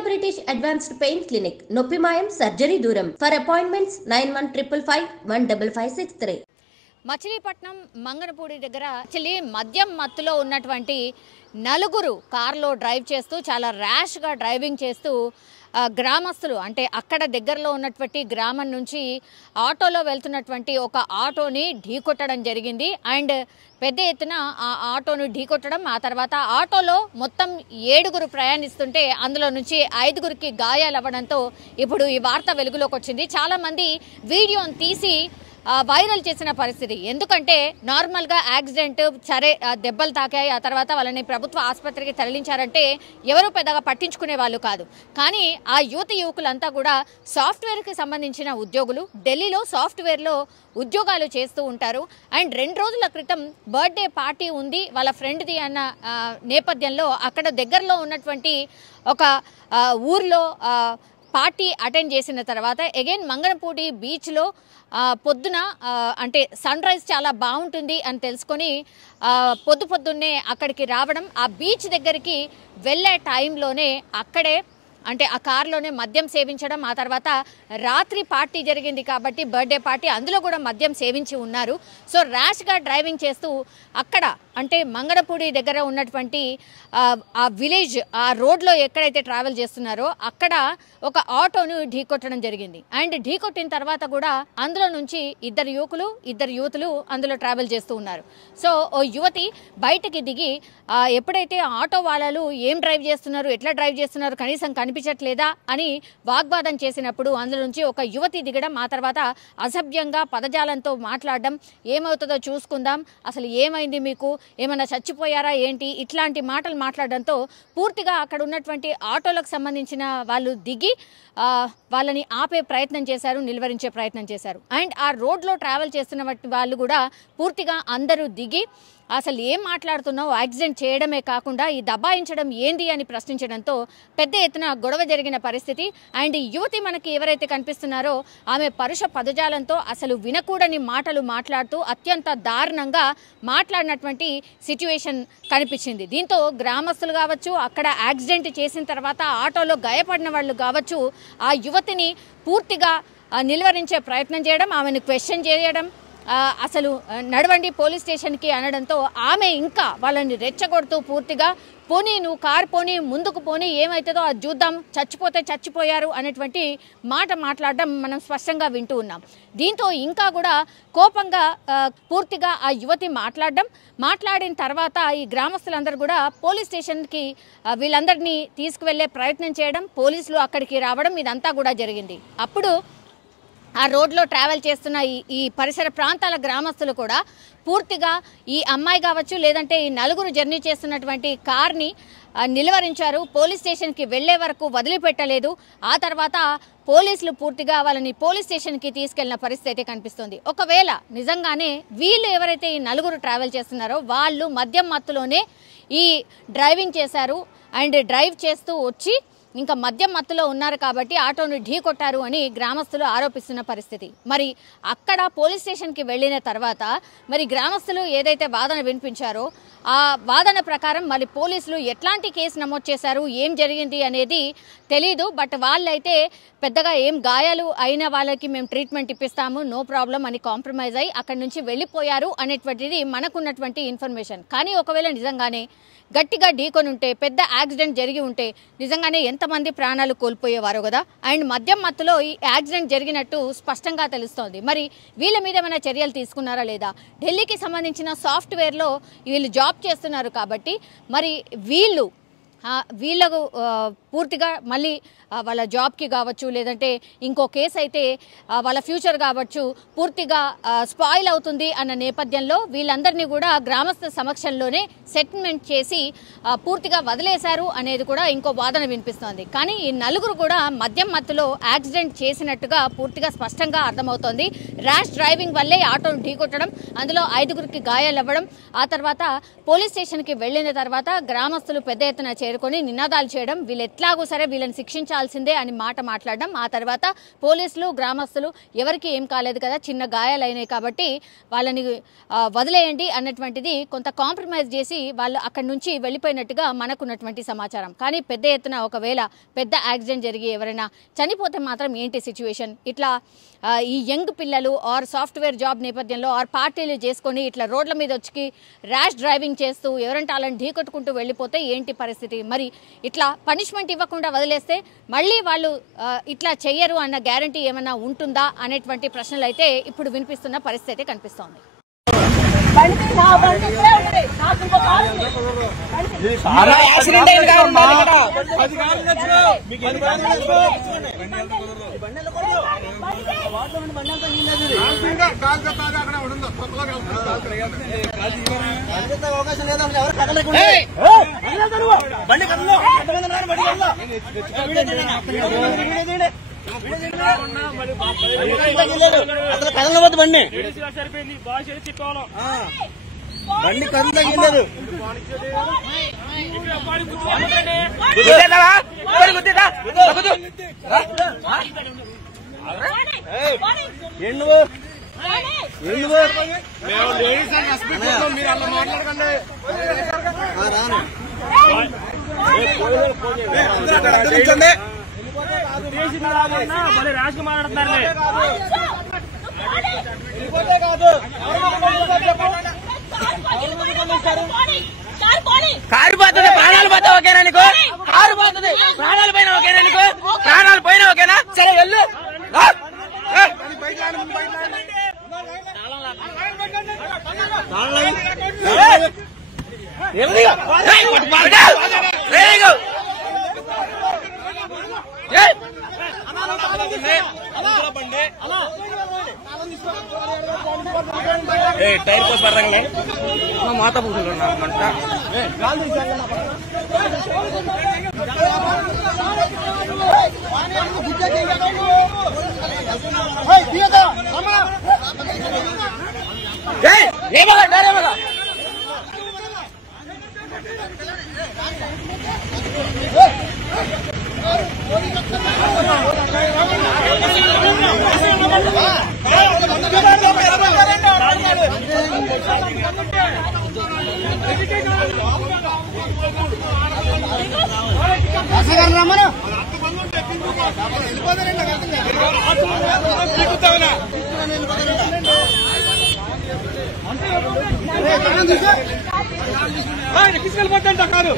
Indo British advanced pain clinic నొప్పిమాయం surgery దూరం for appointments 9155515563. Machilipatnam Manganapudi దగ్గర యాక్చువల్లీ మద్యం మత్తులో ఉన్నటువంటి నలుగురు కార్లో డ్రైవ్ చేస్తూ చాలా ర్యాష్గా డ్రైవింగ్ చేస్తూ గ్రామస్తులు అంటే అక్కడ దగ్గరలో ఉన్నటువంటి గ్రామం నుంచి ఆటోలో వెళ్తున్నటువంటి ఒక ఆటోని ఢీకొట్టడం జరిగింది. అండ్ పెద్ద ఎత్తున ఆ ఆటోను ఢీకొట్టడం, ఆ తర్వాత ఆటోలో మొత్తం 7 ప్రయాణిస్తుంటే అందులో నుంచి 5 గాయాలు అవ్వడంతో ఇప్పుడు ఈ వార్త వెలుగులోకి వచ్చింది. చాలామంది వీడియోని తీసి వైరల్ చేసిన పరిస్థితి. ఎందుకంటే నార్మల్గా యాక్సిడెంట్ సరే దెబ్బలు తాకాయి, ఆ తర్వాత వాళ్ళని ప్రభుత్వ ఆసుపత్రికి తరలించారంటే ఎవరు పెద్దగా పట్టించుకునే వాళ్ళు కాదు. కానీ ఆ యువకులంతా కూడా సాఫ్ట్వేర్కి సంబంధించిన ఉద్యోగులు, ఢిల్లీలో సాఫ్ట్వేర్లో ఉద్యోగాలు చేస్తూ ఉంటారు. అండ్ 2 రోజుల క్రితం బర్త్డే పార్టీ ఉంది వాళ్ళ ఫ్రెండ్ది అన్న నేపథ్యంలో అక్కడ దగ్గరలో ఉన్నటువంటి ఒక ఊర్లో పార్టీ అటెండ్ చేసిన తర్వాత అగైన్ మంగనపూడి బీచ్లో పొద్దున అంటే సన్ రైజ్ చాలా బాగుంటుంది అని తెలుసుకొని పొద్దున్నే అక్కడికి రావడం, ఆ బీచ్ దగ్గరికి వెళ్ళే టైంలోనే అక్కడే అంటే ఆ కార్లోనే మద్యం సేవించడం, ఆ తర్వాత రాత్రి పార్టీ జరిగింది కాబట్టి బర్త్డే పార్టీ, అందులో కూడా మద్యం సేవించి ఉన్నారు. సో ర్యాష్గా డ్రైవింగ్ చేస్తూ అక్కడ అంటే మంగనపూడి దగ్గర ఉన్నటువంటి ఆ విలేజ్ ఆ రోడ్లో ఎక్కడైతే ట్రావెల్ చేస్తున్నారో అక్కడ ఒక ఆటోను ఢీకొట్టడం జరిగింది. అండ్ ఢీకొట్టిన తర్వాత కూడా అందులో నుంచి 2 యువతులు అందులో ట్రావెల్ చేస్తూ ఉన్నారు. సో ఓ యువతి బయటకి దిగి ఎప్పుడైతే ఆటో వాళ్ళు ఏం డ్రైవ్ చేస్తున్నారు, ఎట్లా డ్రైవ్ చేస్తున్నారు, కనీసం కనిపించట్లేదా అని వాగ్వాదం చేసినప్పుడు అందులో నుంచి ఒక యువతి దిగడం, ఆ తర్వాత అసభ్యంగా పదజాలంతో మాట్లాడడం, ఏమవుతుందో చూసుకుందాం, అసలు ఏమైంది మీకు, ఏమైనా చచ్చిపోయారా ఏంటి, ఇట్లాంటి మాటలు మాట్లాడడంతో పూర్తిగా అక్కడ ఉన్నటువంటి ఆటోలకు సంబంధించిన వాళ్ళు దిగి వాళ్ళని ఆపే ప్రయత్నం చేశారు, నిలువరించే ప్రయత్నం చేశారు. అండ్ ఆ రోడ్లో ట్రావెల్ చేస్తున్న వాళ్ళు కూడా పూర్తిగా అందరూ దిగి అసలు ఏం మాట్లాడుతున్నావు, యాక్సిడెంట్ చేయడమే కాకుండా ఈ దబాయించడం ఏంది అని ప్రశ్నించడంతో పెద్ద ఎత్తున గొడవ జరిగిన పరిస్థితి. అండ్ యువతి మనకి ఎవరైతే కనిపిస్తున్నారో ఆమె పరుష పదజాలంతో అసలు వినకూడని మాటలు మాట్లాడుతూ అత్యంత దారుణంగా మాట్లాడినటువంటి సిచ్యువేషన్ కనిపించింది. దీంతో గ్రామస్తులు కావచ్చు, అక్కడ యాక్సిడెంట్ చేసిన తర్వాత ఆటోలో గాయపడిన వాళ్ళు కావచ్చు, ఆ యువతిని పూర్తిగా నిలువరించే ప్రయత్నం చేయడం, ఆమెను క్వశ్చన్ చేయడం, అసలు నడవండి పోలీస్ స్టేషన్కి అనడంతో ఆమె ఇంకా వాళ్ళని రెచ్చగొడుతూ పూర్తిగా పోనీ నువ్వు కారు పోనీ, ముందుకు పోనీ, ఏమవుతుందో అది చూద్దాం, చచ్చిపోతే చచ్చిపోయారు అనేటువంటి మాట మాట్లాడడం మనం స్పష్టంగా వింటూ ఉన్నాం. దీంతో ఇంకా కూడా కోపంగా పూర్తిగా ఆ యువతి మాట్లాడిన తర్వాత ఈ గ్రామస్తులందరూ కూడా పోలీస్ స్టేషన్కి వీళ్ళందరినీ తీసుకువెళ్లే ప్రయత్నం చేయడం, పోలీసులు అక్కడికి రావడం, ఇదంతా కూడా జరిగింది. అప్పుడు ఆ రోడ్లో ట్రావెల్ చేస్తున్న ఈ పరిసర ప్రాంతాల గ్రామస్తులు కూడా పూర్తిగా ఈ అమ్మాయి కావచ్చు, లేదంటే ఈ 4 జర్నీ చేస్తున్నటువంటి కార్ని నిలువరించారు. పోలీస్ స్టేషన్కి వెళ్లే వరకు వదిలిపెట్టలేదు. ఆ తర్వాత పోలీసులు పూర్తిగా వాళ్ళని పోలీస్ స్టేషన్కి తీసుకెళ్లిన పరిస్థితి కనిపిస్తుంది. ఒకవేళ నిజంగానే వీళ్ళు ఎవరైతే ఈ 4 ట్రావెల్ చేస్తున్నారో వాళ్ళు మద్యం మత్తులోనే ఈ డ్రైవింగ్ చేశారు అండ్ డ్రైవ్ చేస్తూ వచ్చి ఇంకా మద్యం మత్తులో ఉన్నారు కాబట్టి ఆటోను ఢీ కొట్టారు అని గ్రామస్తులు ఆరోపిస్తున్న పరిస్థితి. మరి అక్కడ పోలీస్ స్టేషన్కి వెళ్ళిన తర్వాత మరి గ్రామస్తులు ఏదైతే వాదన వినిపించారో ఆ వాదన ప్రకారం మరి పోలీసులు ఎట్లాంటి కేసు నమోదు చేశారు, ఏం జరిగింది అనేది తెలీదు. బట్ వాళ్ళైతే పెద్దగా ఏం గాయాలు అయిన వాళ్ళకి మేము ట్రీట్మెంట్ ఇప్పిస్తాము, నో ప్రాబ్లం అని కాంప్రమైజ్ అయ్యి అక్కడి నుంచి వెళ్ళిపోయారు అనేటువంటిది మనకున్నటువంటి ఇన్ఫర్మేషన్. కానీ ఒకవేళ నిజంగానే గట్టిగా ఢీకొని ఉంటే, పెద్ద యాక్సిడెంట్ జరిగి ఉంటే నిజంగానే ఎంతమంది ప్రాణాలు కోల్పోయేవారు కదా. అండ్ మద్యం మత్తులో ఈ యాక్సిడెంట్ జరిగినట్టు స్పష్టంగా తెలుస్తోంది. మరి వీళ్ళ మీద ఏమైనా చర్యలు తీసుకున్నారా లేదా? ఢిల్లీకి సంబంధించిన సాఫ్ట్వేర్లో వీళ్ళు జాబ్ చేస్తున్నారు కాబట్టి మరి వీళ్ళకు పూర్తిగా మళ్ళీ వాళ్ళ జాబ్కి కావచ్చు, లేదంటే ఇంకో కేసు అయితే వాళ్ళ ఫ్యూచర్ కావచ్చు పూర్తిగా స్పాయిల్ అవుతుంది అన్న నేపథ్యంలో వీళ్ళందరినీ కూడా గ్రామస్తుల సమక్షంలోనే సెటిల్మెంట్ చేసి పూర్తిగా వదిలేశారు అనేది కూడా ఇంకో వాదన వినిపిస్తోంది. కానీ ఈ 4 కూడా మద్యం మత్తులో యాక్సిడెంట్ చేసినట్టుగా పూర్తిగా స్పష్టంగా అర్థమవుతోంది. ర్యాష్ డ్రైవింగ్ వల్లే ఆటోను ఢీకొట్టడం, అందులో 5 గాయాలు అవ్వడం, ఆ తర్వాత పోలీస్ స్టేషన్కి వెళ్లిన తర్వాత గ్రామస్తులు పెద్ద ఎత్తున చేరుకొని నినాదాలు చేయడం, వీళ్ళు ఎట్లాగూ సరే వీళ్ళని శిక్షించాల్సిందే అని మాట్లాడడం. ఆ తర్వాత పోలీసులు గ్రామస్తులు ఎవరికి ఏం కాలేదు కదా, చిన్న గాయాలైనాయి కాబట్టి వాళ్ళని వదిలేయండి అన్నటువంటిది కొంత కాంప్రమైజ్ చేసి వాళ్ళు అక్కడి నుంచి వెళ్ళిపోయినట్టుగా మనకున్నటువంటి సమాచారం. కానీ పెద్ద ఎత్తున ఒకవేళ పెద్ద యాక్సిడెంట్ జరిగి ఎవరైనా చనిపోతే మాత్రం ఏంటి సిచ్యువేషన్? ఇట్లా ఈ యంగ్ పిల్లలు ఆర్ సాఫ్ట్వేర్ జాబ్ నేపథ్యంలో ఆర్ పార్టీలు చేసుకొని ఇట్లా రోడ్ల మీద వచ్చి ర్యాష్ డ్రైవింగ్ చేస్తూ ఎవరంటే వాళ్ళని ఢీకొట్టుకుంటూ వెళ్ళిపోతే ఏంటి పరిస్థితి? మరి ఇట్లా పనిష్మెంట్ ఇవ్వకుండా వదిలేస్తే మళ్ళీ వాళ్ళు ఇట్లా చెయ్యరు అన్న గ్యారంటీ ఏమైనా ఉంటుందా అనేటువంటి ప్రశ్నలు అయితే ఇప్పుడు వినిపిస్తున్న పరిస్థితి కనిపిస్తోంది. అసలు కదలవద్దు బండి బండి కళ్ళు తగ్గిలేదు. కారు పోతుంది, ప్రాణాలు పోతే ఓకేనా నీకు? కారు పోతుంది, ప్రాణాలు పైన ఓకేనా నీకు? ప్రాణాలు పైన ఓకేనా? సరే వెళ్ళు. టైర్ కోసి పడతాంలే మాత పూసులు మంట తీసుకెళ్ళిపోతా కాదు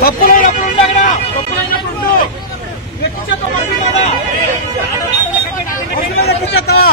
తప్పులైనప్పుడు ఉండగా తప్పులైనప్పుడు ఎక్కిచ్చేస్తావా?